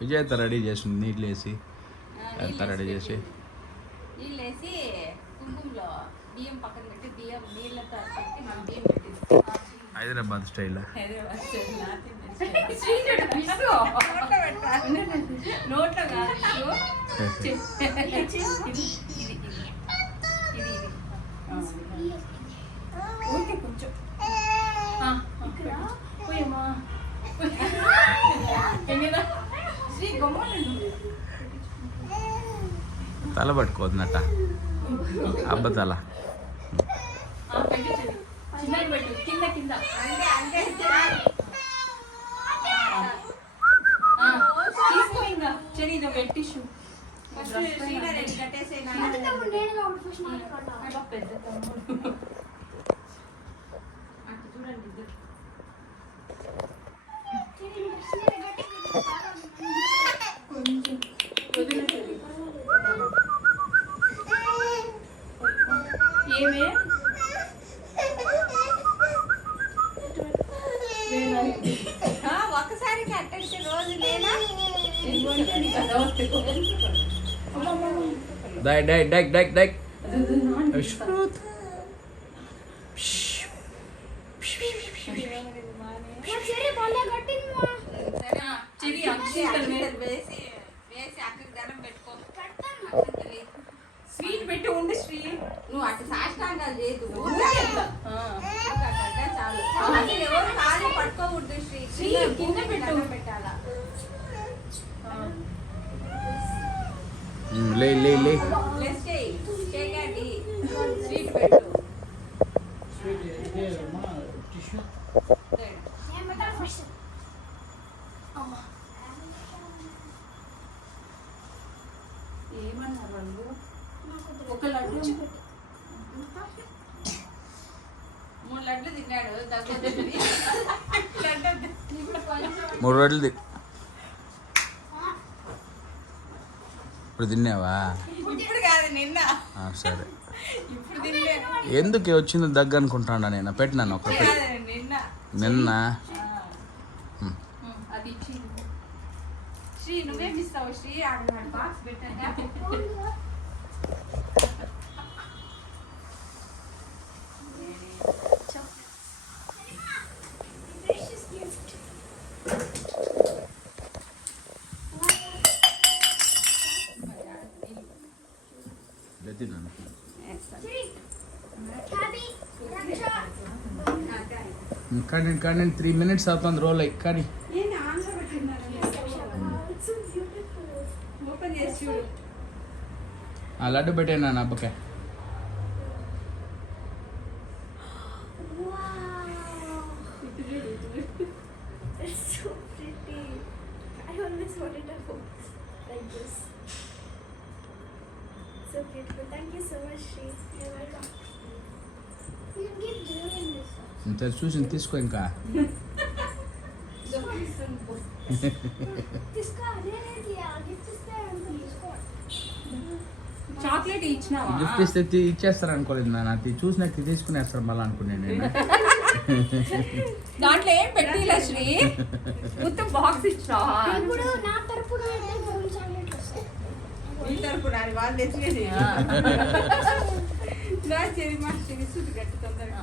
విజయ్ అంతా రెడీ చేసింది, నీళ్ళు వేసి అంతా రెడీ చేసి నీళ్ళు వేసి కుంకుమలో బియ్యం పక్కన పెట్టి బియ్యం నీళ్ళతో పెట్టి మనం బియ్యం పెట్టి హైదరాబాద్ స్టైల్. నోట్లో కాదు కొంచెం శ్రీ గమ్మ తల పట్టుకోవద్దనట అబ్బ తల చిన్నది పెట్టు కింద కింద తీసుకో ఇంకా చెరి ఇది ఒక టిష్యూ పెద్ద చూడండి ఏమే ఒకసారి కట్టేస్తే రోజు లేదా డై డై డై డై డై వేసి అక్కడికి దండం పెట్టుకో. స్వీట్ పెట్టి ఉండి శ్రీ నువ్వు అటు సాష్టాంగాలు చేయదు చాలు. అసలు ఎవరు కాళ్ళు పట్టుకోకూడదు శ్రీ. శ్రీ కింద పెట్టు పెట్టాలా లే లే లే లెస్ చేయి చేయకండి. స్వీట్ పెట్టు. ఏమన్నారు వాళ్ళు? ఒక లడ్డు 3 లడ్లు తిన్నాడు దగ్గర 3 రోజులు ఇప్పుడు తిన్నావా? ఇప్పుడు కాదు నిన్న. సరే ఇప్పుడు తినలేదు. ఎందుకు వచ్చిందో దగ్గర అనుకుంటాడా? నేను పెట్టినాను ఒక నిన్న నిన్న అది ఇచ్చి శ్రీ నువ్వేం ఇస్తావు శ్రీ? ఆడున్నాడు బాక్స్ పెట్టాను. కానీ 3 minutes అవుతుంది రోల్ కానీ ఆ లడ్డు పెట్టాను నా అబ్బకే. So beautiful. Thank you so much, Shri. You're welcome. You keep doing this. ఇంత చూసి తీసుకో ఇంకా. చాక్లెట్ ఇచ్చినావా? గిఫ్ట్ ఇస్తే ఇచ్చేస్తారు అనుకోలేదు నాన్న. అది చూసినాక తీసుకునేస్తారు మళ్ళీ అనుకున్నాను నేను. దాంట్లో ఏం పెట్టిలా శ్రీ? మొత్తం బాక్స్ ఇచ్చినావా? ఇప్పుడు నా తరపున చాక్లెట్ వస్తాయి. నీ తరపున వాళ్ళు తెచ్చేది నా చెరి మా చెరి సుది కట్టు తొందరగా.